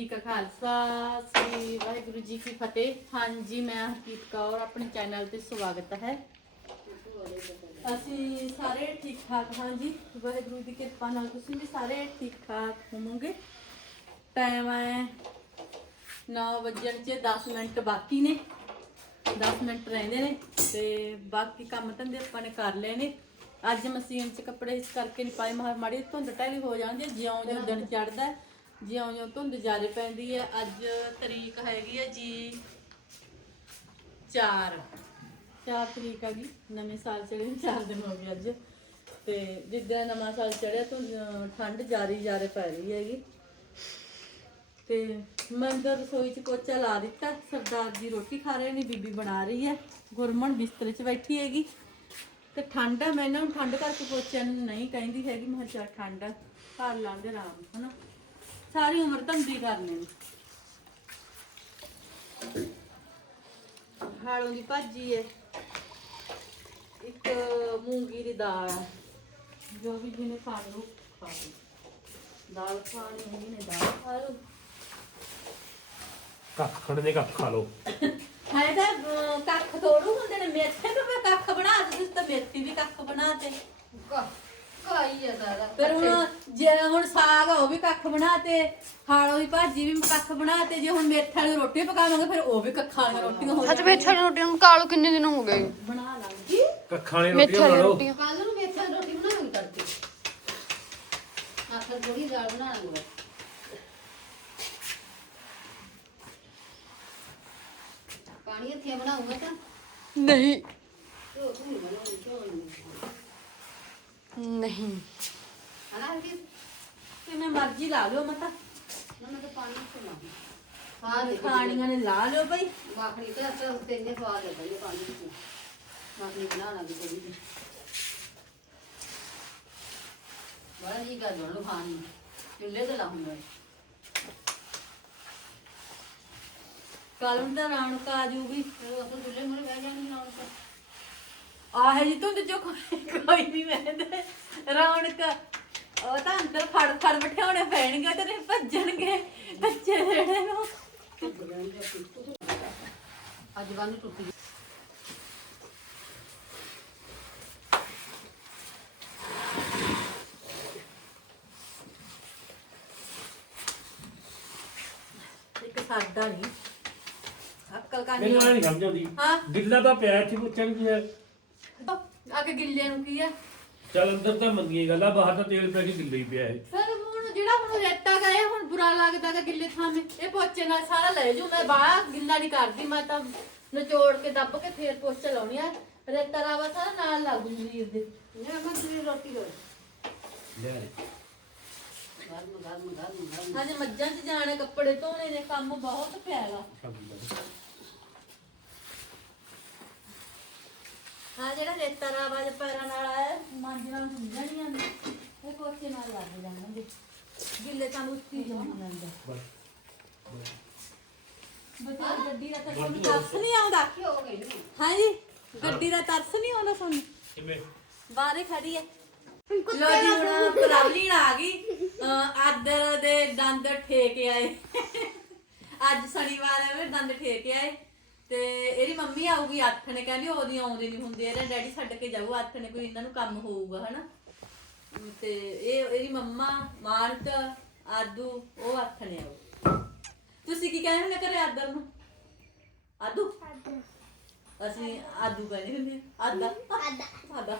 ਜੀ ਕਾ ਖਾਲਸਾ, ਸ੍ਰੀ ਵਾਹਿਗੁਰੂ ਜੀ ਕੀ ਫਤਿਹ। ਹਾਂਜੀ, ਮੈਂ ਹਰਕੀਤ ਕੌਰ, ਆਪਣੇ ਚੈਨਲ ਤੇ ਸਵਾਗਤ ਹੈ। ਅਸੀਂ ਸਾਰੇ ਠੀਕ ਠਾਕ ਹਾਂ ਜੀ ਵਾਹਿਗੁਰੂ ਦੀ ਕਿਰਪਾ ਨਾਲ ਤੁਸੀਂ ਵੀ ਸਾਰੇ ਠੀਕ ਠਾਕ ਹੋਵੋਗੇ। ਟਾਈਮ ਹੈ 9 ਵਜਣ ਚ 10 ਮਿੰਟ ਬਾਕੀ ਨੇ। 10 ਮਿੰਟ ਰਹਿੰਦੇ ਨੇ ਤੇ ਬਾਕੀ ਕੰਮ ਧੰਦੇ ਆਪਾਂ ਨੇ ਕਰ ਲਏ ਨੇ। ਅੱਜ ਮਸ਼ੀਨ 'ਚ ਕੱਪੜੇ ਇਸ ਕਰਕੇ ਨਹੀਂ ਪਾਏ ਮਹਾ ਮਾੜੀ ਧੁੰਦ ਟੈਲੀ ਹੋ ਜਾਂਦੀ ਹੈ ਜਿਉਂ ਜਿਉਂ ਦਿਨ ਚੜਦਾ ਜਿਉਂ ਜਿਉਂ ਧੁੰਦ ਜ਼ਿਆਦਾ ਪੈਂਦੀ ਹੈ, ਅੱਜ ਤਰੀਕ ਹੈਗੀ ਹੈ ਜੀ 4 4 ਤਰੀਕ ਆ ਗਈ ਨਵੇਂ ਸਾਲ ਚੜੇ ਨੂੰ 4 ਦਿਨ ਹੋ ਗਏ ਅੱਜ। ਤੇ ਜਿੱਦਾਂ ਨਵਾਂ ਸਾਲ ਚੜਿਆ ਤਾਂ ਠੰਡ ਜ਼ਿਆਦਾ ਜ਼ਿਆਦਾ ਪੈ ਰਹੀ ਹੈਗੀ। ਤੇ ਮੈਂ ਤਾਂ ਰਸੋਈ 'ਚ ਪੋਚਾ ਲਾ ਦਿੱਤਾ, ਸਰਦਾਰ ਜੀ ਰੋਟੀ ਖਾ ਰਹੇ ਨੇ, ਬੀਬੀ ਬਣਾ ਰਹੀ ਹੈ। ਗੁਰਮਨ ਬਿਸਤਰੇ 'ਚ ਬੈਠੀ ਹੈਗੀ। ਤੇ ਠੰਡ ਹੈ ਮੈਂ ਇਹਨਾਂ ਨੂੰ ਠੰਡ ਕਰਕੇ ਪੋਚਿਆਂ ਨੂੰ ਨਹੀਂ ਕਹਿੰਦੀ ਹੈਗੀ, ਮੈਂ ਕਿਹਾ ਠੰਡ ਹੈ ਘਰ ਲਾਂਦੇ ਆਰਾਮ, ਹਨਾ? ਸਾਰੀ ਉਮਰ ਧੰਦੀ ਕਰਨੇ। ਨੇ ਹਾਲੋਂ ਦੀ ਭਾਜੀ ਹੈ ਇੱਕ ਮੂੰਗੀ ਦੀ ਦਾਲ। ਹੈ ਜੋ ਵੀ ਜਿਹਨੇ ਖਾਣੀ ਉਹ ਖਾ ਲਓ। ਦਾਲ ਖਾਣੀ ਹੈ ਜਿਹਨੇ ਦਾਲ ਖਾ ਲਓ। ਕੱਖ ਖੜੇ ਨੇ ਕੱਖ ਖਾ ਲੋ ਹਾਏ ਤਾਂ ਕੱਖ ਤੋੜੂ ਹੁੰਦੇ ਨੇ। ਮੇਥੇ ਤੋਂ ਫਿਰ ਕੱਖ ਬਣਾ ਦੇ ਤੁਸੀਂ ਤਾਂ ਮੇਥੀ ਵੀ ਕੱਖ ਬਣਾ ਤੇ। ਕਾਈ ਆ ਸਾਰਾ। ਫਿਰ ਹੁਣ ਜੇ ਹੁਣ ਸਾਗ ਉਹ ਵੀ ਕੱਖ ਬਣਾ ਤੇ ਹਾਲੋਂ ਦੀ ਭਾਜੀ ਵੀ ਕੱਖ ਬਣਾ ਤੇ ਜੇ ਹੁਣ ਮੇਥੇ ਵਾਲੀ ਰੋਟੀ ਪਕਾਵਾਂਗੇ ਫਿਰ ਉਹ ਵੀ ਕੱਖਾਂ ਵਾਲੀਆਂ ਰੋਟੀਆਂ ਹੋ ਸੱਚ ਵਿੱਚ ਛੜੀ ਰੋਟੀਆਂ ਨੂੰ ਕਾਲੋ ਕਿੰਨੇ ਦਿਨ ਹੋ ਗਏ? ਬਣਾ ਲਾਂਗੀ ਕੱਖਾਂ ਵਾਲੀ ਮੇਥੇ ਰੋਟੀਆਂ ਬਣਾ ਵਾਲੀ ਲਓ ਰੋਟੀਆਂ ਕੱਲ ਨੂੰ ਮੇਥਾਂ ਦੀ ਰੋਟੀ ਬਣਾਵਾਂਗੇ ਤੜਕੇ। ਆਖਰ ਥੋੜੀ ਦਾਲ ਬਣਾਵਾਂਗੇ ਪਾਣੀ ਇੱਥੇ ਬਣਾਉਂਗਾ ਤਾਂ? ਨਹੀਂ। ਤੋ ਤੂੰ ਬਣਾਉਂਗੀ। ਨਹੀਂ। ਹਨਾ ਕਿ ਤੇ ਮੈਂ ਮਰਜ਼ੀ ਲਾ ਲਿਓ ਮਤਾ ਨਾ ਮੈਂ ਤਾਂ ਪਾਣੀ ਇੱਥੇ ਲਾਉਂਗੀ ਹਾਂ ਦੇ ਖਾਣੀਆਂ ਨੇ ਲਾ ਲਿਓ ਬਈ। ਮਾਖਣੀ ਤੇ ਅਸਲ ਤੇ ਨੇ ਸਵਾਦ ਹੈ ਬਈ ਪਾਣੀ ਵਿੱਚ। ਮਾਖਣੀ ਬਣਾ ਲਾਂਗੇ ਕੋਈ ਵੀ ਬੜਾ ਜੀ ਕਰ ਦੋ ਖਾਣੀ ਚੁੱਲ੍ਹੇ ਤੇ ਲਾਉਂਗਾ। ਕੱਲ ਨੂੰ ਤਾਂ ਰੌਣਕ ਆ ਜੂਗੀ। ਉਹ ਆਪਾਂ ਚੁੱਲ੍ਹੇ ਮੂਰੇ ਬਹਿ ਲਾਉਣ ਤਾਂ ਆਹੇ ਜੀ ਧੁੰਦ ਚੋਂ ਕੋਈ ਨਹੀਂ ਵਹਿੰਦੇ। ਰੌਣਕ। ਉਹ ਤਾਂ ਅੰਦਰ ਫੜ ਫੜ ਬਿਠਾਉਣੇ ਪੈਣਗੇ ਤੇ ਨਹੀਂ ਭੱਜਣਗੇ ਬੱਚੇ ਜਿਹੜੇ ਨੂੰ। ਅੱਜ ਬੰਨ ਟੁੱਟ। ਇੱਕ ਸਾਡਾ ਨਹੀਂ ਅਕਲ ਕਾਨੀ ਮੈਨੂੰ ਨਹੀਂ ਸਮਝ ਆਉਂਦੀ। ਹਾਂ। ਗਿੱਲਾ ਤਾਂ ਪਿਆ ਇੱਥੇ ਪੁੱਛਣ ਕੀ ਹੈ। ਆ ਕੇ ਗਿੱਲੇ ਨੂੰ ਕੀ ਆ? ਚੱਲ ਅੰਦਰ ਤਾਂ ਮੰਗੀ ਗੱਲ ਆ ਬਾਹਰ ਤਾਂ ਤੇਲ ਪੈ ਕੇ ਗਿੱਲਾ ਹੀ ਪਿਆ ਹੈ ਫਿਰ ਹੁਣ ਜਿਹੜਾ ਹੁਣ ਰੇਤਾ ਗਏ ਹੁਣ ਬੁਰਾ ਲੱਗਦਾ ਕਿ ਗਿੱਲੇ ਥਾਵੇਂ ਇਹ ਪੋਚੇ ਨਾਲ ਸਾਰਾ ਲੈ ਜੂ ਮੈਂ ਬਾਹਰ ਗਿੱਲਾ ਨਹੀਂ ਕਰਦੀ ਮੈਂ ਤਾਂ ਨਿਚੋੜ ਕੇ ਦੱਬ ਕੇ ਫੇਰ ਪੋਚਾ ਲਾਉਣੀ ਆ। ਰੇਤਾ ਰਾਵਾ ਸਾਰਾ ਨਾਲ ਲੱਗ ਜੂ ਸਰੀਰ ਦੇ। ਨਾ ਮੈਂ ਤੇਰੀ ਰੋਟੀ ਰੋ ਲੈ ਗਰਮ ਗਰਮ ਗਰਮ ਗਰਮ। ਹਜੇ ਮੱਝਾਂ 'ਚ ਜਾਣੇ ਕੱਪੜੇ ਧੋਣੇ ਨੇ ਕੰਮ ਬਹੁਤ ਪਿਆ ਹਾਂ ਜਿਹੜਾ ਰੇਤਾ ਰਾਵਾ ਦੇ ਪੈਰਾਂ ਨਾਲ ਆਇਆ ਮਾਂਜਣਾ ਹੁੰਦੀਆਂ ਨੇ ਇਹ ਪੋਚੇ ਨਾਲ ਲੱਗ ਜਾਣਗੇ। ਗਿੱਲੇ ਤਾਂ ਉੱਤੀ ਜਾਂਦਾ ਬਤਾ ਗੱਡੀ ਦਾ ਤਾਂ ਤੁਹਾਨੂੰ ਤਰਸ ਨਹੀਂ ਆਉਂਦਾ। ਕੀ ਹੋ ਗਈ ਨੀ? ਹਾਂਜੀ ਗੱਡੀ ਦਾ ਤਰਸ ਨਹੀਂ ਆਉਂਦਾ ਤੁਹਾਨੂੰ? ਕਿਵੇਂ? ਬਾਹਰੇ ਖੜੀ ਹੈ। ਲੋ ਜੀ ਹੁਣ ਪ੍ਰੋਬਲਮ ਆ ਗਈ। ਆਦਰ ਦੇ ਦੰਦ ਠੇਕ ਆਏ। ਅੱਜ ਸ਼ਨੀਵਾਰ ਹੈ ਮੇਰੇ ਦੰਦ ਠੇਕ ਆਏ। ਤੇ ਮੰਮੀ ਆਊਗੀ ਅੱਠ ਨੇ ਕਹਿੰਦੀ ਉਹਦੀ ਆਉਂਦੇ ਨਹੀਂ ਹੁੰਦੇ ਇਹਦਾ ਡੈਡੀ ਛੱਡ ਕੇ ਜਾਊ ਅੱਠ ਨੇ ਕੋਈ ਇਹਨਾਂ ਨੂੰ ਕੰਮ ਹੋਊਗਾ ਹਨਾ? ਤੇ ਇਹ ਇਹਦੀ ਮੰਮਾ ਮਾਨਤ ਆਦੂ ਉਹ ਅੱਠ ਨੇ ਆਊ। ਤੁਸੀਂ ਕੀ ਕਹਿੰਦੇ ਹੁੰਦੇ ਘਰੇ ਆਦਰ ਨੂੰ? ਆਦੂ? ਅਸੀਂ ਆਦੂ ਕਹਿੰਦੇ ਹੁੰਦੇ ਆ। ਆਦਾ ਆਦਾ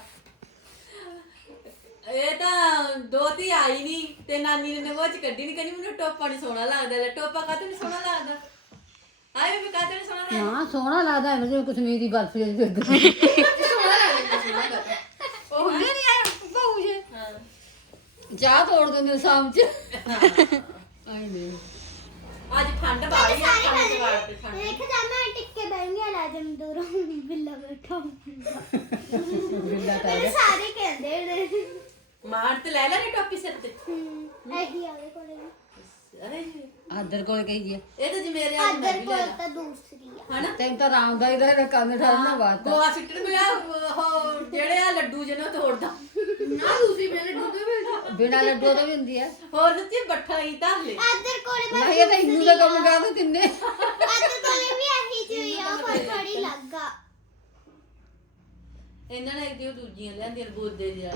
ਇਹ ਤਾਂ ਦੋਤੀ ਆਈ ਨਹੀਂ ਤੇ ਨਾਨੀ ਨੇ ਨਗੋਚ ਕੱਢੀ ਨਹੀਂ ਕਹਿੰਦੀ ਮੈਨੂੰ ਟੋਪਾ ਨਹੀਂ ਸੋਹਣਾ ਲੱਗਦਾ ਲੈ ਟੋਪਾ ਕਾਤੇ ਨਹੀਂ ਸੋਹਣਾ ਲੱਗਦਾ? ਆਏ ਵੀ ਕਾਤੇ ਨਹੀਂ ਸੋਹਣਾ ਲੱਗਦਾ। ਹਾਂ ਸੋਹਣਾ ਲੱਗਦਾ ਹੈ ਜਿਵੇਂ ਕਸ਼ਮੀਰ ਦੀ ਬਰਫ ਜਿਹੀ ਲੱਗ ਸੋਹਣਾ ਲੱਗਦਾ ਸੋਹਣਾ ਲੱਗਦਾ ਉਹ ਹੁੰਦੇ ਨਹੀਂ ਆਏ ਬਾਉ ਜੇ। ਹਾਂ। ਚਾਹ ਤੋੜ ਦਿੰਦੇ ਸ਼ਾਮ ਚ। ਆਈ ਨਹੀਂ। ਅੱਜ ਠੰਡ ਬਾਹਲੀ ਆ ਵਾਰ ਤੇ ਠੰਡ। ਦੇਖ ਜਾ ਮੈਂ ਟਿੱਕੇ ਬੈਠੀਆਂ ਲਾਜਮ ਦੂਰੋਂ ਬਿੱਲਾ ਬੈਠਾ ਬਿੱਲਾ ਮੇਰੇ ਸਾਰੇ ਕਹਿੰਦੇ ਨੇ। ਮਾਰ ਤੇ ਲੈ ਲੈ ਨੀ ਟੋਪੀ ਸਿਰ ਤੇ। ਹਮ, ਇਹੀ ਆਵੇ ਕੋਲੇ ਵੀ। ਆਦਰ ਕੋਲ ਕਹੀ ਜੀ ਇਹ ਤਾਂ ਜੀ ਮੇਰੇ ਅੱਜ ਮੈਂ ਆਦਰ ਵੀ ਕੋਲ ਲੈ ਲਾ। ਤਾਂ ਦੂਸਰੀ ਆ। ਹਨਾ? ਤੈਨੂੰ ਤਾਂ ਆਰਾਮ ਦਾ ਇਹਦਾ ਕੰਮ ਠਰਨਾ ਬਾਤ ਗੋਆ ਸਿੱਟਣ ਪਿਆ ਉਹ ਜਿਹੜੇ ਆ ਲੱਡੂ ਜਿਹਨੇ ਉਹ ਤੋੜਦਾ। ਨਾ ਦੂਸਰੀ ਮੇਰੇ ਲੱਡੂ ਤੇ ਬਿਨਾਂ ਲੱਡੂ ਤੋਂ ਵੀ ਹੁੰਦੀ ਹੈ ਹੋਰ ਸੱਚੀ ਬੱਠਾ ਹੀ ਧਰ ਲੈ। ਆਦਰ ਕੋਲੇ ਬਸ ਨਹੀਂ ਇਹ ਤਾਂ ਇੰਦੂ ਦਾ ਕੰਮ ਕਰਦੇ ਤਿੰਨੇ। ਆਦਰ ਕੋਲੇ ਵੀ ਆਹੀ ਚੀਜ਼ ਆ ਪਰ ਥੋੜੀ ਲੱਗਾ ਇਹਨਾਂ ਨੇ ਇੱਕ ਦੂਜੀਆਂ ਲਿਆਂਦੀਆਂ ਗੋਦੇ ਜਿਹਾ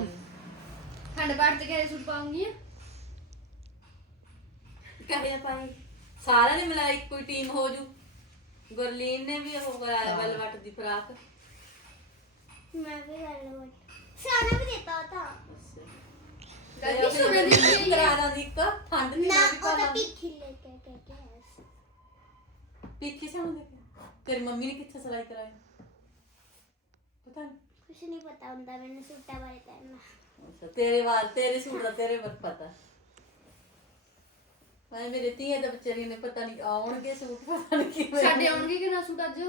ਠੰਡ ਬਾੜ ਤੇ ਕਿਹੜੇ ਸੂਟ ਪਾਉਂਗੀ? ਪਾਈ ਸਾਰਿਆਂ ਨੇ ਮਿਲਾ ਇੱਕੋ ਹੀ ਟੀਮ ਹੋ ਜੂ। ਗੁਰਲੀਨ ਨੇ ਵੀ ਉਹ ਕਰਾਇਆ ਵੈਲਵਟ ਦੀ ਫਰਾਕ। ਮੈਂ ਵੀ ਲਵਾਂ ਸਾਨਾ ਵੀ ਦਿੱਤਾ ਤਾਂ। ਗਲਤੀ ਸੁਣ ਦੀ ਕਰਾ ਦਾਂਦੀ ਇੱਕ ਠੰਡ ਦੀ ਨਾ ਮੈਂ ਵੀ ਪਾ ਉਹ ਤਾਂ ਲਾਂ ਪਿੱਛੇ ਲੈ ਕੇ ਕਹਿ ਕੇ ਆਇਆ ਸੀ ਪਿੱਛੇ ਸਾਨੂੰ ਦੇਖਿਆ ਤੇਰੀ ਮੰਮੀ ਨੇ ਕਿੱਥੇ ਸਲਾਈ ਕਰਾਈ? ਪਤਾ ਨਹੀਂ ਕੁਛ ਨਹੀਂ ਪਤਾ ਹੁੰਦਾ ਮੈਨੂੰ ਸੂਟਾਂ ਬਾਰੇ ਕਰਨਾ ਅੱਛਾ ਤੇਰੇ ਵਾਲ ਤੇਰੇ ਸੂਟ ਦਾ ਤੇਰੇ ਵਰ ਪਤਾ। ਮੈਂ ਮੇਰੇ ਧੀਏ ਦੇ ਬੱਚੇ ਨੇ ਪਤਾ ਨਹੀਂ ਆਉਣਗੇ ਸੂਟ ਪਤਾ ਨਹੀਂ ਕਿਵੇਂ ਸਾਡੇ ਆਉਣਗੇ ਕਿ ਨਾ ਸੂਟ ਅੱਜ?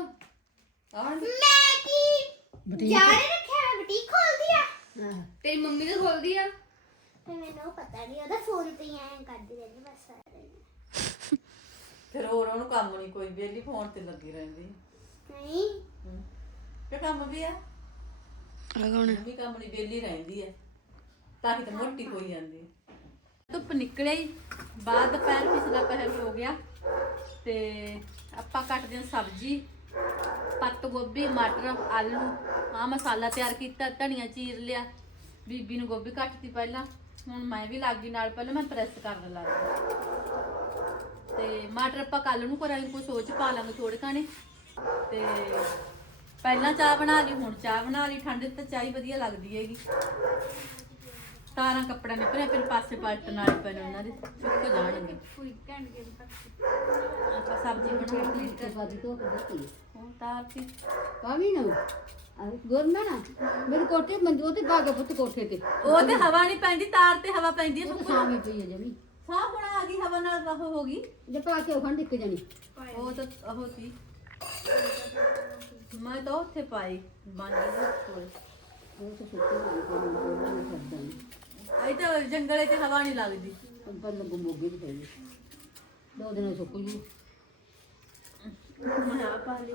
ਆਉਣਗੇ। ਮੈਂ ਕੀ ਜਾਣੇ ਰੱਖਿਆ ਮੈਂ ਬੁਟੀਕ ਖੋਲ ਦਿਆ ਤੇਰੀ ਮੰਮੀ ਤਾਂ ਖੋਲਦੀ ਆ। ਮੈਨੂੰ ਪਤਾ ਨਹੀਂ ਉਹਦਾ ਫੋਨ ਤੇ ਐਂ ਕਰਦੀ ਰਹਿੰਦੀ ਬਸ ਸਾਰਾ ਫਿਰ ਹੋਰ ਉਹਨੂੰ ਕੰਮ ਨਹੀਂ ਕੋਈ ਵਿਹਲੀ ਫੋਨ ਤੇ ਲੱਗੀ ਰਹਿੰਦੀ। ਨਹੀਂ। ਤੇ ਕੰਮ ਵੀ ਆ। ਲਗਾਉਣੇ ਮੰਮੀ ਕੰਮ ਨਹੀਂ ਵਿਹਲੀ ਰਹਿੰਦੀ ਹੈ ਤਾਂ ਹੀ ਤਾਂ ਮੋਟੀ ਹੋਈ ਜਾਂਦੀ ਹੈ ਧੁੱਪ ਨਿਕਲੇ ਹੀ, ਬਾਅਦ ਦੁਪਹਿਰ ਪਿਛਲਾ ਪਹਿਰ ਹੋ ਗਿਆ ਤੇ ਆਪਾਂ ਕੱਟਦੇ ਹਾਂ ਸਬਜ਼ੀ, ਪੱਤ ਗੋਭੀ, ਮਟਰ, ਆਲੂ ਆ ਮਸਾਲਾ ਤਿਆਰ ਕੀਤਾ, ਧਨੀਆ ਚੀਰ ਲਿਆ, ਬੀਬੀ ਨੂੰ ਗੋਭੀ ਕੱਟਤੀ ਪਹਿਲਾਂ, ਹੁਣ ਮੈਂ ਵੀ ਲੱਗ ਗਈ ਨਾਲ, ਪਹਿਲਾਂ ਮੈਂ ਪ੍ਰੈਸ ਕਰਨ ਲੱਗ ਗਈ। ਤੇ ਮਟਰ ਆਪਾਂ ਕੱਲ ਨੂੰ ਕਰਾਂਗੇ ਕੋਈ ਸੋਚ ਪਾ ਲਾਂਗੇ ਥੋੜੇ ਕਾਣੇ ਤੇ ਪਹਿਲਾਂ ਚਾਹ ਬਣਾ ਲਈ, ਹੁਣ ਚਾਹ ਬਣਾ ਲਈ, ਠੰਡ 'ਚ ਤਾਂ ਚਾਹ ਹੀ ਵਧੀਆ ਲੱਗਦੀ ਹੈਗੀ। ਤਾਰਾਂ ਕੱਪੜਾ ਨੇ ਫਿਰ ਫਿਰ ਪਾਸੇ ਪਲਟਣ ਵਾਲੇ ਪੈਣ ਉਹਨਾਂ ਦੇ ਸੁੱਕ ਜਾਣਗੇ। ਆਪਾਂ ਸਬਜ਼ੀ ਬਣਾਉਣੀ ਤੇ ਬਾਦੀ ਤੋਂ ਦਿੱਤੀ। ਹੁਣ ਤਾਰਤੀ ਪਾਵੀ ਨਾ। ਆ ਗੁਰਮਾ ਨਾ ਮੇਰੇ ਕੋਠੇ ਮੰਜੋ ਤੇ ਕੇ ਪੁੱਤ ਕੋਠੇ ਤੇ। ਉਹ ਤੇ ਹਵਾ ਨਹੀਂ ਪੈਂਦੀ ਤਾਰ ਤੇ ਹਵਾ ਪੈਂਦੀ ਹੈ ਉਹ ਸੁੱਕ ਸਾਵੇਂ ਪਈ ਹੈ ਜਮੀ। ਸਾਹ ਹੁਣ ਆ ਗਈ ਹਵਾ ਨਾਲ ਉਹ ਹੋ ਗਈ। ਜੇ ਪਾ ਕੇ ਉਹ ਖੰਡ ਇੱਕ ਜਣੀ। ਉਹ ਤਾਂ ਉਹ ਸੀ। ਮੈਂ ਤਾਂ ਉੱਥੇ ਪਾਈ ਬਾਂਝੀ ਦੇ ਕੋਲ ਉਹ ਤਾਂ ਸੁੱਕੀ ਹੋਈ ਛੱਡਦਾ ਨਹੀਂ ਇਹ ਤਾਂ ਜੰਗਲੇ 'ਚ ਹਵਾ ਨਹੀਂ ਲੱਗਦੀ। ਪਰ ਲੱਗੂ ਮੋਗੇ ਦੀ ਪਈ ਦੋ ਦਿਨ ਸੁੱਕ ਜੂ ਮੈਂ ਆ ਪਾ ਲਈ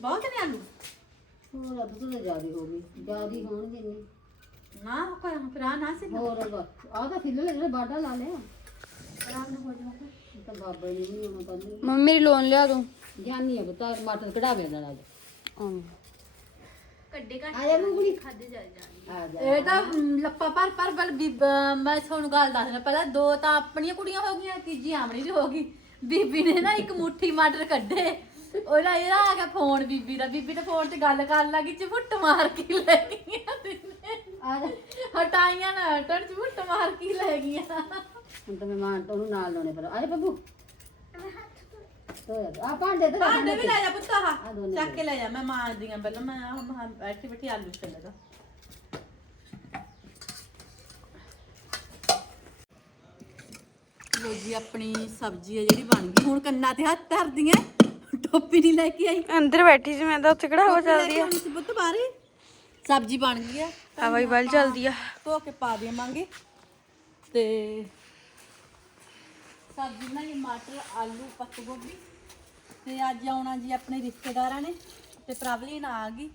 ਬਹੁਤ ਨੇ ਆਲੂ? ਹੋਰ ਅੱਧ ਤੋਂ ਜ਼ਿਆਦਾ ਹੋ ਗਈ ਜ਼ਿਆਦਾ ਹੋਣਗੇ ਨਹੀਂ ਨਾ ਕੋਈ ਫਰਾ ਨਾ ਸੀ। ਹੋਰ ਆ ਤਾਂ ਫਿੱਲ ਲੈ ਜਿਹੜਾ ਬਾਡਾ ਲਾ ਲਿਆ। ਆਰਾਮ ਨਾਲ ਹੋ ਜਾਊਗਾ। ਇਹ ਤਾਂ ਬਾਬਾ ਜੀ ਨਹੀਂ ਹੋਣਾ ਕੱਲ ਮੰਮੀ ਮੇਰੀ ਲੋਨ ਲਿਆ ਦੂੰ। ਜਾਨੀ ਆ ਬਤਾ ਮਟਰ ਕਢਾਵੇ ਨਾਲ ਅੱਜ। ਕੱਡੇ ਕੱਟ ਆ ਜਾ ਮੂੰਗਲੀ ਖਾਦੇ ਜਾ ਜਾ ਆ ਜਾ। ਇਹ ਤਾਂ ਮ, ਲੱਪਾ ਪਰ ਪਰ ਬਲ ਬੀਬ ਮੈਂ ਤੁਹਾਨੂੰ ਗੱਲ ਦੱਸਣਾ ਪਹਿਲਾਂ ਦੋ ਤਾਂ ਆਪਣੀਆਂ ਕੁੜੀਆਂ ਹੋ ਗਈਆਂ ਤੀਜੀ ਆਮਣੀ ਦੀ ਹੋ ਗਈ। ਬੀਬੀ ਨੇ ਨਾ ਇੱਕ ਮੁੱਠੀ ਮਟਰ ਕੱਢੇ। ਉਹਦਾ ਇਹਦਾ ਆ ਗਿਆ ਫੋਨ ਬੀਬੀ ਦਾ। ਬੀਬੀ ਤਾਂ ਫੋਨ ਤੇ ਗੱਲ ਕਰਨ ਲੱਗੀ ਚੁੱਟ ਮਾਰ ਕੇ ਲੈ ਗਈਆਂ ਤਿੰਨੇ। ਆ ਜਾ। ਹਟਾਈਆਂ ਨਾ ਹਟਣ ਚੁੱਟ ਮਾਰ ਕੇ ਲੈ ਗਈਆਂ। ਹੁਣ ਤਾਂ ਮੈਂ ਮਾਂ ਤੋਂ ਉਹਨੂੰ ਨਾਲ ਲਾਉਣੇ ਪਰ ਆ ਜਾ ਬੱਬੂ। ਆ ਭਾਂਡੇ ਤੇ ਭਾਂਡੇ ਵੀ ਲੈ ਜਾ ਪੁੱਤ ਆਹ। ਚੱਕ ਕੇ ਲੈ ਜਾ ਮੈਂ ਮਾਂਜਦੀਆਂ ਪਹਿਲਾਂ ਮੈਂ ਆਹ ਮਾਂ ਬੈਠੀ ਬੈਠੀ ਆਲੂ ਛਿੱਲਦਾ ਲੋ ਜੀ ਆਪਣੀ ਸਬਜ਼ੀ ਹੈ ਜਿਹੜੀ ਬਣ ਗਈ। ਹੁਣ ਕੰਨਾਂ ਤੇ ਹੱਥ ਧਰਦੀਆਂ ਟੋਪੀ ਨਹੀਂ ਲੈ ਕੇ ਆਈ। ਅੰਦਰ ਬੈਠੀ ਸੀ ਮੈਂ ਤਾਂ ਉੱਥੇ ਕਿਹੜਾ ਹਵਾ ਚੱਲਦੀ ਆ। ਸੀ ਪੁੱਤ ਬਾਰੇ ਸਬਜ਼ੀ ਬਣ ਗਈ ਆ। ਹਵਾ ਹੀ ਵੱਲ ਚੱਲਦੀ ਆ। ਧੋ ਕੇ ਪਾ ਦੇਵਾਂਗੇ ਤੇ ਸਬਜ਼ੀ ਬਣਾਈ, ਮਟਰ, ਆਲੂ, ਪੱਤ ਗੋਭੀ। ਤੇ ਅੱਜ ਆਉਣਾ ਜੀ ਆਪਣੇ ਰਿਸ਼ਤੇਦਾਰਾਂ ਨੇ ਤੇ ਪ੍ਰਵਲੀਨ ਆ ਗਈ।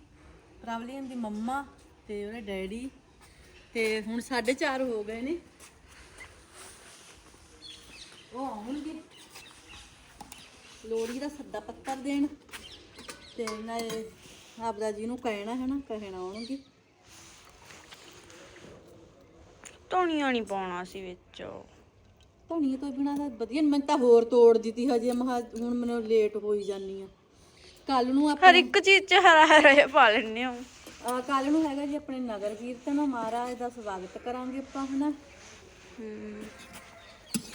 ਪ੍ਰਵਲੀਨ ਦੀ ਮੰਮਾ ਤੇ ਉਹਦੇ ਡੈਡੀ। ਤੇ ਹੁਣ 4:30 ਹੋ ਗਏ ਨੇ। ਉਹ ਆਉਣਗੇ। ਲੋੜੀ ਦਾ ਸੱਦਾ ਪੱਤਰ ਦੇਣ। ਤੇ ਨਾ ਆਪਦਾ ਜੀ ਨੂੰ ਕਹਿਣਾ ਹੈ ਨਾ, ਕਹਿਣਾ ਆਉਣਗੇ। ਧੋਣੀਆਂ ਨਹੀਂ ਪਾਉਣਾ ਸੀ ਵਿੱਚ ਧਨੀਏ ਤੋਂ ਬਿਨਾ ਤਾਂ ਵਧੀਆ ਨੀ, ਮੈਂ ਤਾਂ ਹੋਰ ਤੋੜ ਦਿੱਤੀ ਹਜੇ ਮਹਾ ਹੁਣ ਮੈਨੂੰ ਲੇਟ ਹੋਈ ਜਾਨੀ ਆ। ਕੱਲ ਨੂੰ ਹਰ ਆਪਾਂ ਇੱਕ ਚੀਜ਼ 'ਚ ਹਰਾ ਹਰਾ ਜਿਹਾ ਪਾ ਲੈਣੇ ਹੋ। ਕੱਲ ਨੂੰ ਹੈਗਾ ਜੀ ਆਪਣੇ ਨਗਰ ਕੀਰਤਨ ਮਹਾਰਾਜ ਦਾ ਸਵਾਗਤ ਕਰਾਂਗੇ ਆਪਾਂ ਹਨਾ।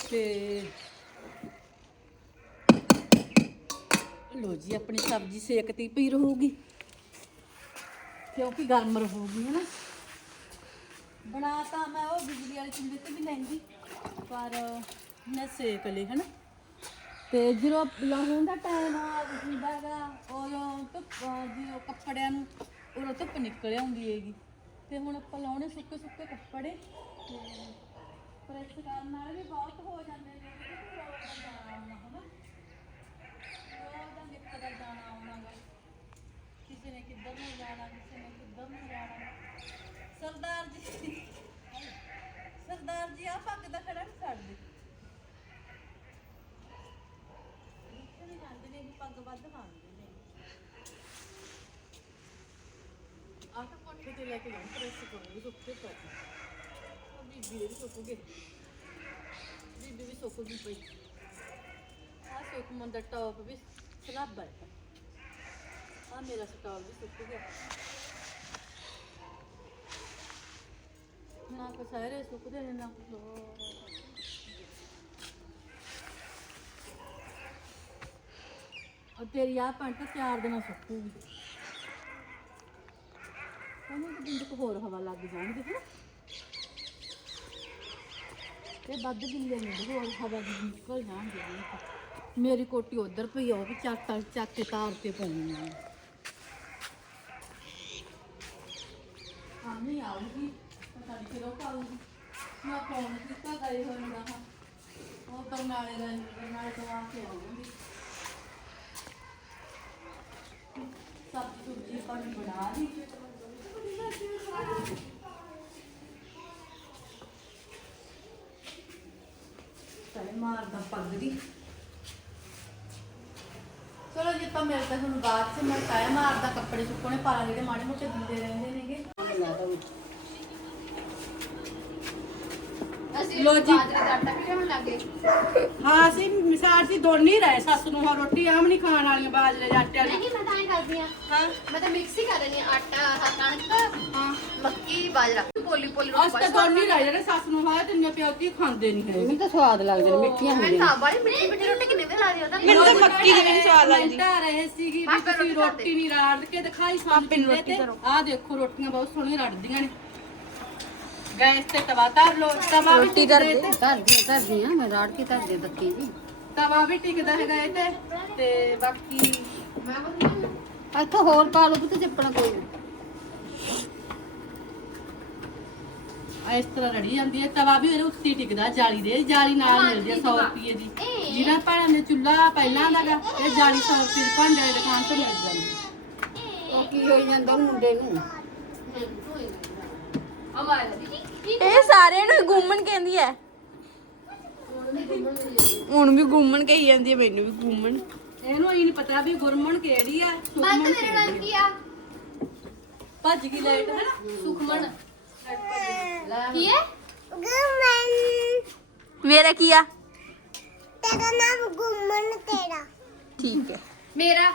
ਤੇ ਲੋ ਜੀ ਆਪਣੀ ਸਬਜ਼ੀ ਸੇਕਤੀ ਪਈ ਰਹੂਗੀ ਕਿਉਂਕਿ ਗਰਮ ਰਹੂਗੀ ਹਨਾ। ਬਣਾ ਤਾਂ ਮੈਂ ਉਹ ਬਿਜਲੀ ਵਾਲੇ ਚੁੱਲ੍ਹੇ ਤੇ ਵੀ ਲੈਂਦੀ। ਪਰ ਮੈਂ ਸੇਕ ਲਈ, ਹਨਾ? ਤੇ ਜਦੋਂ ਲਾਉਣ ਦਾ ਟਾਈਮ ਆ, ਹੁੰਦਾ ਹੈਗਾ, ਉਦੋਂ ਧੁੱਪ, ਜਦੋਂ ਕੱਪੜਿਆਂ ਨੂੰ, ਉਦੋਂ ਧੁੱਪ ਨਿਕਲ ਆਉਂਦੀ ਹੈਗੀ। ਤੇ ਹੁਣ ਆਪਾਂ ਲਾਉਣੇ ਸੁੱਕੇ ਸੁੱਕੇ ਕੱਪੜੇ, ਤੇ ਪ੍ਰੈਸ ਕਰਨ ਨਾਲ ਵੀ ਬਹੁਤ ਹੋ ਜਾਂਦੇ ਨੇ ਕਿਉਂਕਿ ਰੋਜ਼ ਦਾ ਜਾਣਾ ਆਉਣਾ ਹਨਾ ਰੋਜ਼ ਦਾ ਨਿੱਤ ਦਾ ਜਾਣਾ ਆਉਣਾ ਗਾ ਕਿਸੇ ਨੇ ਕਿੱਧਰ ਨੂੰ ਜਾਣਾ ਕਿਸੇ ਨੇ ਕਿੱਧਰ ਨੂੰ ਜਾਣਾ ਸਰਦਾਰ ਜੀ ਸਰਦਾਰ ਜੀ ਆ ਪੱਗ ਦਾ ਖੜਾ ਨਹੀਂ ਛੱਡਦੇ ਇੱਥੇ ਨਹੀਂ ਜਾਂਦੇ ਨੇ ਵੀ ਪੱਗ ਵੱਧ ਮੰਨਦੇ ਨੇ ਆਹ ਤਾਂ ਕੋਠੇ ਤੇ ਲੈ ਕੇ ਜਾਉਂ ਪ੍ਰੈਸ ਕਰੂੰਗੀ ਸੁੱਕੇ ਪੈ ਉਹ ਬੀਬੀ ਦੇ ਵੀ ਸੁੱਕੂਗੇ ਬੀਬੀ ਵੀ ਸੁੱਕੂਗੀ ਪਈ ਆਹ ਸੁੱਕ ਮੰਦਾ ਟੌਪ ਵੀ ਸਲਾਬ ਹੈ ਆ ਮੇਰਾ ਸਟਾਲ ਵੀ ਸੁੱਕ ਗਿਆ ਨਾ ਕੋ ਸਾਰੇ ਸੁੱਕਦੇ ਨੇ ਨਾ ਕੁਛ ਹੋਰ। ਉਹ ਤੇਰੀ ਆ ਪੰਟ ਚਾਰ ਦਿਨਾਂ ਸੁੱਕੂਗੀ ਉਹਨੂੰ ਤਾਂ ਬਿੰਦ ਹੋਰ ਹਵਾ ਲੱਗ ਜਾਣਗੇ, ਹਨਾ? ਤੇ ਵੱਧ ਗਿੱਲੇ ਨੇ ਹੋਰ ਹਵਾ ਦੀ ਨਿਕਲ ਜਾਣਗੇ ਇਹਦੇ ਤੋਂ। ਮੇਰੀ ਕੋਟੀ ਉਧਰ ਪਈ ਆ, ਉਹ ਵੀ ਚੱਕ ਚੱਕ ਕੇ ਤਾਰ ਤੇ ਪਈ ਆ। ਹਾਂ ਆਉਗੀ ਪਤਾ ਨਹੀਂ ਕਿਦੋਂ ਪਾਉਗੀ ਮੈਂ ਫੋਨ ਕੀਤਾ ਗਏ ਹੋਏ ਨਾ ਉਹ ਬਰਨਾਲੇ ਦਾ ਬਰਨਾਲੇ ਤੋਂ ਆ ਕੇ ਆਉਂਗੀ ਸਬਜ਼ੀ ਸੁਬਜ਼ੀ ਪਾਣੀ ਬਣਾ ਲਈ। ਸਾਰੇ ਮਾਰਦਾ ਪੱਗ ਦੀ ਚਲੋ ਜੀ ਤਾਂ ਮਿਲਦੇ ਹੁਣ ਬਾਅਦ ਚ। ਮੈਂ ਕਾਇਆ ਮਾਰਦਾ ਕੱਪੜੇ ਸੁੱਕਣੇ ਪਾ ਜਿਹੜੇ ਮਾੜੇ ਮੋਟੇ ਦਿੰਦੇ ਰਹਿੰਦੇ ਨੇਗੇ। ਲੋ ਜੀ। ਹਾਂ ਅਸੀਂ ਮਿਸਾਲ ਸੀ ਦੋਨੇ ਹੀ ਰਹੇ ਸੱਸ ਨੂੰ ਹਾਂ ਰੋਟੀ ਆਮ ਨਹੀਂ ਖਾਣ ਵਾਲੀਆਂ ਬਾਜਰੇ ਦੇ ਆਟੇ ਵਾਲੀ ਨਹੀਂ ਮੈਂ ਤਾਂ ਐਂ ਕਰਦੀ ਆ ਹਾਂ। ਮੈਂ ਤਾਂ ਮਿਕਸ ਹੀ ਕਰ ਰਹੀ ਆ ਆਟਾ ਆਹ ਕਣਕ ਹਾਂ। ਮੱਕੀ ਬਾਜਰਾ। ਪੋਲੀ ਪੋਲੀ ਅਸੀਂ ਤਾਂ ਦੋਨੇ ਹੀ ਰਹੇ ਜਿਹੜੇ ਸੱਸ ਨੂੰ ਹਾਂ ਤਿੰਨੇ ਪਿਓ ਧੀ ਖਾਂਦੇ ਨਹੀਂ ਹੈਗੇ। ਤਾਂ ਸਵਾਦ ਲੱਗਦੇ ਨੇ ਮਿੱਠੀਆਂ ਮੈਂ ਤਾਂ ਬਾੜੀ ਮਿੱਠੀ ਮਿੱਠੀ ਰੋਟੀ ਕਿੰਨੇ ਵੇ ਲਾ ਦਿਓ ਤਾਂ ਮੈਨੂੰ ਤਾਂ ਮੱਕੀ ਦੀ ਵੀ ਨੀ ਸਵਾਦ ਲੱਗਦੀ। ਮਿੰਟਾਂ ਰਹੇ ਸੀਗੀ ਵੀ ਪਾਪੇ ਤੁਸੀਂ ਰੋਟੀ ਰੋਟੀ ਨਹੀਂ ਰਾੜ ਕੇ ਦਿਖਾਈ ਸਾਨੂੰ ਚੁੱਲ੍ਹੇ ਤੇ। ਆਹ ਦੇਖੋ ਰੋਟੀਆਂ ਬਹੁਤ ਸੋਹਣੀਆਂ ਰੜਦੀਆਂ ਨੇ। ਗੈਸ ਤੇ ਤਵਾ ਧਰ ਲੋ ਤਵਾ ਵੀ ਰੋਟੀ ਧਰ ਟਿਕਦਾ ਦੇ। ਇਹ ਤੇ ਧਰਦੀਆਂ ਧਰਦੀਆਂ ਮੈਂ ਰਾੜ ਕੇ ਧਰਦੇ ਦੱਕੀ ਵੀ। ਤਵਾ ਵੀ ਟਿਕਦਾ ਹੈਗਾ ਇਹ ਤੇ ਤੇ ਬਾਕੀ ਇੱਥੋਂ ਹੋਰ ਪਾ ਲਓ ਪੁੱਤ ਚੱਪਣਾ ਕੋਈ ਨੀ। ਆ ਇਸ ਤਰ੍ਹਾਂ ਰੜੀ ਜਾਂਦੀ ਹੈ ਤਵਾ ਵੀ ਉਹਦੇ ਉੱਤੇ ਹੀ ਟਿਕਦਾ ਜਾਲੀ ਦੇ ਜਾਲੀ ਨਾਲ ਮਿਲਦੀ ਹੈ 100 ਰੁਪਏ ਦੀ। ਜਿਹਨਾਂ ਭੈਣਾਂ ਨੇ ਚੁੱਲ੍ਹਾ ਪਹਿਲਾਂ ਲਗਾ ਇਹ ਜਾਲੀ 100 ਰੁਪਏ ਦੀ ਭਾਂਡੇ ਦੀ ਦੁਕਾਨ ਤੋਂ ਮਿਲ ਜਾਂਦੀ ਹੈ ਉਹ ਕੀ ਹੋਈ ਜਾਂਦਾ ਉਹ ਮੁੰਡੇ ਨੂੰ? ਇਹ ਸਾਰਿਆਂ ਨੂੰ ਗੁੰਮਣ ਕਹਿੰਦੀ ਐ। ਹੁਣ ਵੀ ਗੁੰਮਣ ਕਹੀ ਜਾਂਦੀ ਐ ਮੈਨੂੰ ਵੀ ਗੁੰਮਣ। ਇਹਨੂੰ ਇਹ ਨਹੀਂ ਪਤਾ ਵੀ ਗੁਰਮਣ ਕਿਹੜੀ ਆ ਸੁਖਮਣ ਬੰਦ ਮੇਰੇ ਨਾਲ ਕਿਹੜੀ ਕੀ ਆ? ਭੱਜ ਗਈ ਲਾਈਟ ਹੈ ਨਾ? ਸੁਖਮਨ ਕੀ ਹੈ ਗੁਮਨ ਮੇਰਾ ਕੀ ਆ? ਤੇਰਾ ਨਾਮ ਗੁਮਨ ਤੇਰਾ। ਠੀਕ ਹੈ ਮੇਰਾ?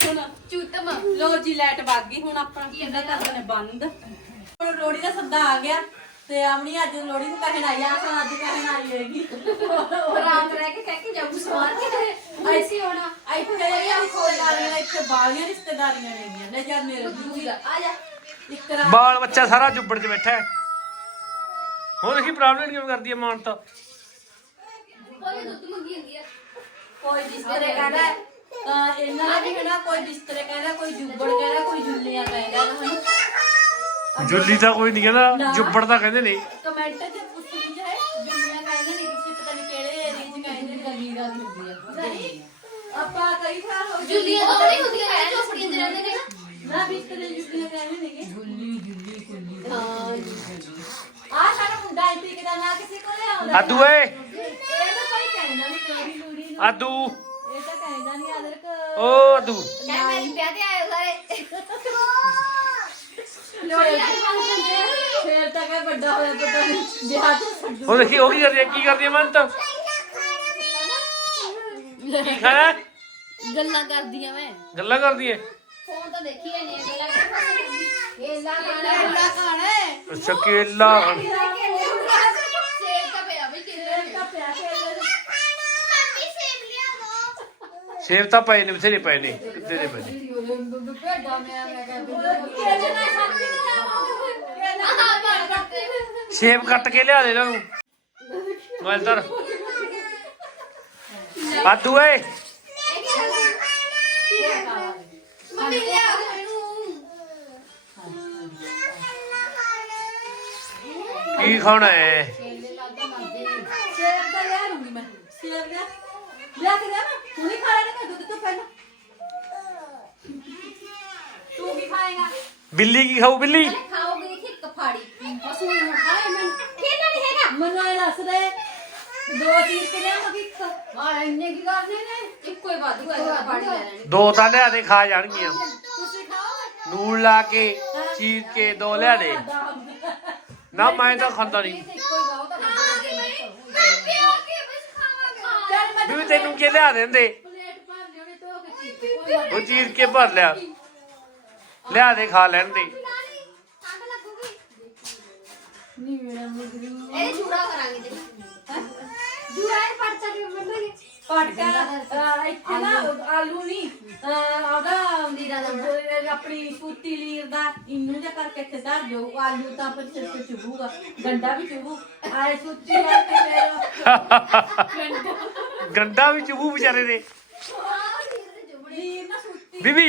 ਛੋਟਮ ਚੂਤਮ ਲੋ ਜੀ ਲਾਈਟ ਵਗ ਗਈ ਹੁਣ ਆਪਣਾ ਕਿੰਨਾ ਕਰਦੇ ਨੇ ਬੰਦ। ਹੁਣ ਲੋੜੀ ਦਾ ਸੱਦਾ ਆ ਗਿਆ ਤੇ ਆਮਣੀ ਅੱਜ ਲੋੜੀ ਨੂੰ ਕਹਿਣ ਆਈ ਆ ਤਾਂ ਅੱਜ ਕਹਿਣ ਆਈ ਹੋਏਗੀ। ਰਾਤ ਰਹਿ ਕੇ ਕਹਿ ਕੇ ਜਾਊ ਸਵਾਰ ਕੇ ਐਸੀ ਹੋਣਾ ਇੱਥੇ ਇਹ ਰਿਸ਼ਤੇਦਾਰੀਆਂ ਇੱਥੇ ਬਾਲੀਆਂ ਰਿਸ਼ਤੇਦਾਰੀਆਂ ਨੇਗੀਆਂ ਲੈ ਜਾ ਮੇਰੇ ਦੂਜੀ ਆ ਜਾ। ਇੱਕ ਰਾਤ ਬਾਲ ਬੱਚਾ ਸਾਰਾ ਜੁੱਬੜ 'ਚ ਬੈਠਾ ਹੈ। ਹੁਣ ਦੇਖੀ ਪ੍ਰੋਬਲਮ ਕਿਵੇਂ ਕਰਦੀ ਹੈ ਮਾਨ ਤਾਂ ਕੋਈ ਦੁੱਧ ਮੰਗੀ ਜਾਂਦੀ ਆ। ਕੋਈ ਬਿਸਤਰੇ ਕਹਿੰਦਾ ਹੈ, ਤਾਂ ਇਹਨਾਂ ਦਾ ਵੀ ਹੈਨਾ ਕੋਈ ਬਿਸਤਰੇ ਕਹਿੰਦਾ ਕੋਈ ਜੁੱਬੜ ਕਹਿੰਦਾ ਕੋਈ ਜੁੱਲੀਆਂ ਕਹਿੰਦਾ ਹਨ। ਜੁੱਲੀ ਤਾਂ ਕੋਈ ਨਹੀਂ ਕਹਿੰਦਾ ਜੁੱਬੜ ਤਾਂ ਕਹਿੰਦੇ ਨੇ। ਕਮੈਂਟ 'ਚ ਪੁੱਛ ਲਈ ਜਾਏ ਜੁੱਲੀਆਂ ਕਹਿੰਦੇ ਨੇ ਕਿਸੇ ਪਤਾ ਨਹੀਂ ਕਿਹੜੇ ਏਰੀਆ 'ਚ ਕਹਿੰਦੇ ਨੇ। ਜਲੀਰਾ ਦੀ ਹੁੰਦੀ ਆ। ਆਪਾਂ ਕਈ ਵਾਰ ਹੋ ਗਏ ਜੁੱਲੀਆਂ ਤਾਂ ਨਹੀਂ ਹੁੰਦੀਆਂ ਹੈ ਝੋਪੜੀਆਂ ਦੇ ਰਹਿੰਦੇ ਨੇ। ਨਾ ਨਾ ਬਿਸਤਰੇ ਜੁੱਲੀਆਂ ਕਹਿੰਦੇ ਨੇਗੇ ਜੁੱਲੀ ਜੁੱਲੀ ਕੁੱਲੀ। ਆ ਸਾਡਾ ਮੁੰਡਾ ਇੰਪੀ ਕਿਦਾ ਨਾ ਕਿਸੇ ਕੋਲੇ ਆਉਂਦਾ ਆਦੂ ਏ। ਇਹ ਤਾਂ ਕੋਈ ਕਹਿੰਦਾ ਨਹੀਂ ਲੋੜੀ ਨੂੰ ਆਦੂ ਇਹ ਤਾਂ ਕਹਿੰਦਾ ਨਹੀਂ ਆਦਰ ਕ ਓ ਆਦੂ ਕਹਿ ਮੇਰੇ ਵਿਆਹ ਤੇ ਆਏ ਸਾਰੇ ਫੇਰ ਤਾਂ ਕਹੇ ਵੱਡਾ ਹੋਇਆ ਪਤਾ ਨਹੀਂ ਵਿਆਹ ਤੇ ਛੱਡੂ। ਹੁਣ ਦੇਖੀ ਉਹ ਕੀ ਕਰਦੀ ਹੈ ਕੀ ਕਰਦੀ ਹੈ ਮਨ ਤਾਂ ਕੀ ਖਾਣਾ ਗੱਲਾਂ ਕਰਦੀਆਂ ਮੈਂ। ਗੱਲਾਂ ਕਰਦੀ ਹੈ ਫੋਨ ਤਾਂ ਦੇਖੀ ਐ ਨਹੀਂ। ਗੱਲਾਂ ਕਰਦੀ ਕੇਲਾ ਖਾਣਾ। ਕੇਲਾ ਖਾਣਾ। ਹੈ। ਅੱਛਾ ਕੇਲਾ ਤਾਂ ਪਿਆ ਬਈ ਕਿੰਨੇ ਤਾਂ ਪਿਆ ਕੇਲੇ ਨੂੰ। ਮੰਮੀ ਸੇਬ ਲਿਆਵੋ ਸੇਬ ਤਾਂ ਪਏ ਨੇ, ਬਥੇਰੇ ਪਏ ਨੇ ਕਿੱਥੇ ਦੇ ਪਏ ਨੇ। ਸੇਬ ਕੱਟ ਕੇ ਲਿਆ ਦੇ ਇਹਨਾਂ ਨੂੰ। ਮੈਂ ਇੱਧਰ। ਆਦੂ ਏ। ਕੀ ਖਾਣਾ ਹੈ ਸੇਬ ਤਾਂ ਲਿਆ ਲੂੰਗੀ ਮੈਂ ਸੇਬ ਲਿਆ ਬਿੱਲੀ ਕੀ ਖਾਊ ਬਿੱਲੀ? ਖਾਓਗੇ ਦੇਖੀ ਕਫਾੜੀ ਪਸ਼ੂ ਨੇ ਖਾਏ ਮੈਂ ਖੇਡਣਾ ਨਹੀਂ ਹੈਗਾ। ਮੈਨੂੰ ਇਹ ਦੱਸ ਦੇ। ਦੋ ਚੀਜ਼ ਤੇ ਲਿਆ ਮੈਂ ਇੱਕ? ਆ ਇੰਨੇ ਕੀ ਕਰਨੇ ਨੇ? ਇੱਕੋ ਹੀ ਵਾਧੂ ਹੈ ਕਫਾੜੀ ਲੈ ਲੈਣੀ। ਦੋ ਤਾਂ ਲਿਆ ਦੇ ਖਾ ਜਾਣਗੀਆਂ। ਤੁਸੀਂ ਨੂਣ ਲਾ ਕੇ ਚੀਰ ਕੇ ਦੋ ਲਿਆ ਦੇ। ਨਾ ਮੈਂ ਤਾਂ ਖਾਂਦਾ ਨਹੀਂ। ਇੱਕੋ ਹੀ ਖਾਓ ਤਾਂ ਵੀ ਤੈਨੂੰ ਕੀ ਲਿਆ ਦਿੰਦੇ? ਪਲੇਟ ਭਰ ਲਿਓਨੇ ਧੋ ਕੇ ਚੀਜ਼ ਤੇ ਕੋਈ ਉਹ ਚੀਰ ਕੇ ਭਰ ਲਿਆ। ਲਿਆ ਦੇ ਖਾ ਲੈਣ ਦੇ। ਠੰਡ ਲੱਗੂਗੀ ਇਹ ਜੂੜਾ ਕਰਾਂਗੇ ਤੇ। ਜੂੜਾ ਇਹ ਪਰਚਾ ਕਿ ਮੰਨਾਂਗੇ ਪਟਕਾ ਅਹ, ਇੱਥੇ ਨਾ ਆਲੂ। ਨਹੀਂ ਉਹਦਾ ਲੀਰਾ ਦਾ। ਆਪਣੀ ਸੂਤੀ ਲੀਰ ਦਾ ਇੰਨੂ ਜਿਹਾ ਕਰਕੇ ਇੱਥੇ ਧਰ ਦਿਓ। ਆਲੂ ਤਾਂ ਫਿਰ ਸਿਰ ਤੇ ਚੁਭੂਗਾ ਗੰਡਾ ਵੀ ਚੁਭੂ। ਆਏ ਸੂਤੀ ਲੈ ਕੇ ਫਿਰ ਗੰਡਾ ਵੀ ਚੁਬੂ ਵਿਚਾਰੇ ਦੇ। ਲੀਰ ਨਾ ਸੂਤੀ ਬੀਬੀ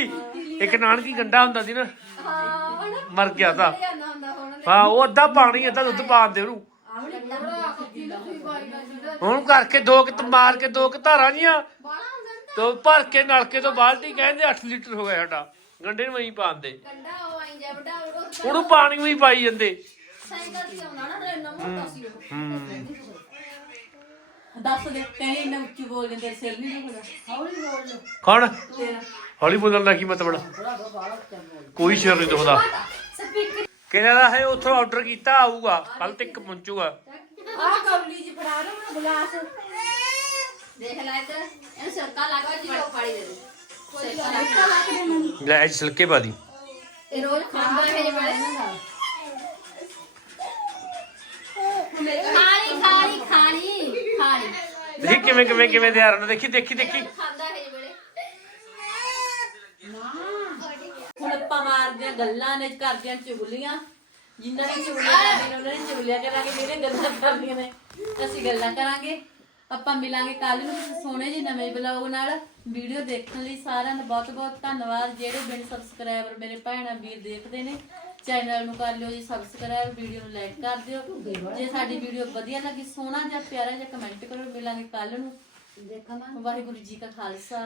ਇੱਕ ਨਾਨਕੀ ਗੰਡਾ ਹੁੰਦਾ ਸੀ ਨਾ। ਹਾਂ ਹਨਾ ਮਰ ਗਿਆ ਤਾਂ। ਜਾਂਦਾ ਹੁੰਦਾ ਹੁਣ ਹਾਂ ਉਹ ਅੱਧਾ ਪਾਣੀ ਅੱਧਾ ਦੁੱਧ ਪਾ ਉਹਨੂੰ ਦਾ ਜਿਹੜਾ ਹੁਣ ਕਰਕੇ ਦੋ ਕਿ ਮਾਰ ਕੇ ਦੋ ਕਿ ਧਾਰਾਂ ਜੀਆਂ। ਬਾਲਾ ਹੁੰਦਾ ਨਾ ਤੋ ਭਰ ਕੇ ਨਲਕੇ ਤੋਂ ਬਾਲਟੀ ਕਹਿੰਦੇ 8 ਲੀਟਰ ਹੋ ਗਿਆ ਸਾਡਾ। ਗੰਡੇ ਨੂੰ ਵਹੀਂ ਪਾਉਂਦੇ ਕੰਡਾ ਉਹ ਆਈ ਜਾ ਵੱਡਾ ਉਹ ਉਹਨੂੰ ਪਾਣੀ ਵੀ ਪਾਈ ਜਾਂਦੇ। ਸਾਈਕਲ ਤੇ ਆਉਂਦਾ ਨਾ ਰੇਨਾ ਮੋਟਾ ਸੀ ਉਹ ਦੱਸ ਦੇ ਕਹਿੰਦੇ ਇੰਨਾ ਉੱਚੀ ਬੋਲਦੇ ਤੇਰੇ ਸਿਰ ਨਹੀਂ ਦੁਖਦਾ। ਹੌਲੀ ਬੋਲ ਲੋ ਕੌਣ? ਤੇਰਾ। ਹੌਲੀ ਬੋਲਣ ਦਾ ਕੀ ਮਤਲਬ? ਕੋਈ ਸਿਰ ਨਹੀਂ ਦੁਖਦਾ। ਕਿਹਨਾਂ ਦਾ ਹੈ? ਉੱਥੋਂ ਆਰਡਰ ਕੀਤਾ ਆਊਗਾ। ਕੱਲ ਤੱਕ ਪਹੁੰਚੂਗਾ। ਆਹ ਕੌਲੀ ਚ ਫੜਾ ਦੋ ਮੈਨੂੰ ਗਲਾਸ। ਦੇਖ ਲੈ ਤੇ ਇਹ ਸਰਕਾ ਲਗਾ ਜੀ ਉਹ ਫਾੜੀ ਦੇ ਸਰਕਾ ਲਾ ਕੇ ਲੈ ਅੱਜ ਸਿਲਕੇ ਪਾ ਦੀ। ਇਹ ਰੋਜ਼ ਖਾਂਦਾ ਹੈ ਜੇ ਬੜੇ ਖਾਣੀ ਖਾਣੀ ਖਾਣੀ ਖਾਣੀ। ਦੇਖੀ ਕਿਵੇਂ ਕਿਵੇਂ ਕਿਵੇਂ ਤਿਆਰ ਹੋਣਾ ਦੇਖੀ ਦੇਖੀ ਦੇਖੀ ਖਾਂਦਾ ਹੈ ਜੇ ਬੜੇ ਹੁਣ ਆਪਾਂ ਮਾਰਦੇ ਆ ਗੱਲਾਂ ਨੇ ਕਰਦਿਆਂ ਚੁਗਲੀਆਂ। ਜਿਨ੍ਹਾਂ ਨੇ ਚੁਗਲੀਆਂ ਕਰਦੀਆਂ ਨੇ ਉਹਨਾਂ ਨੇ ਚੁਗਲੀਆਂ ਕਰਾਂਗੇ ਜਿਹੜੇ ਗੱਲਾਂ ਕਰਦੀਆਂ ਨੇ। ਅਸੀਂ ਗੱਲਾਂ ਕਰਾਂਗੇ। ਆਪਾਂ ਮਿਲਾਂਗੇ ਕੱਲ ਨੂੰ। ਕਿਸੇ ਸੋਹਣੇ ਜਿਹੇ ਨਵੇਂ ਬਲੌਗ ਨਾਲ। ਵੀਡੀਓ ਦੇਖਣ ਲਈ ਸਾਰਿਆਂ ਦਾ ਬਹੁਤ ਬਹੁਤ ਧੰਨਵਾਦ। ਜਿਹੜੇ ਬਿਨ ਸਬਸਕ੍ਰਾਈਬਰ ਮੇਰੇ ਭੈਣਾਂ ਵੀਰ ਦੇਖਦੇ ਨੇ ਚੈਨਲ ਨੂੰ ਕਰ ਲਿਓ ਜੀ ਸਬਸਕ੍ਰਾਈਬ ਵੀਡੀਓ ਨੂੰ ਲਾਈਕ ਕਰ ਦਿਓ। ਜੇ ਸਾਡੀ ਵੀਡੀਓ ਵਧੀਆ ਲੱਗੀ ਸੋਹਣਾ ਜਾਂ ਪਿਆਰਾ ਜਿਹਾ ਕਮੈਂਟ ਕਰੋ ਮਿਲਾਂਗੇ ਕੱਲ ਨੂੰ। ਵਾਹਿਗੁਰੂ ਜੀ ਕਾ ਖਾਲਸਾ।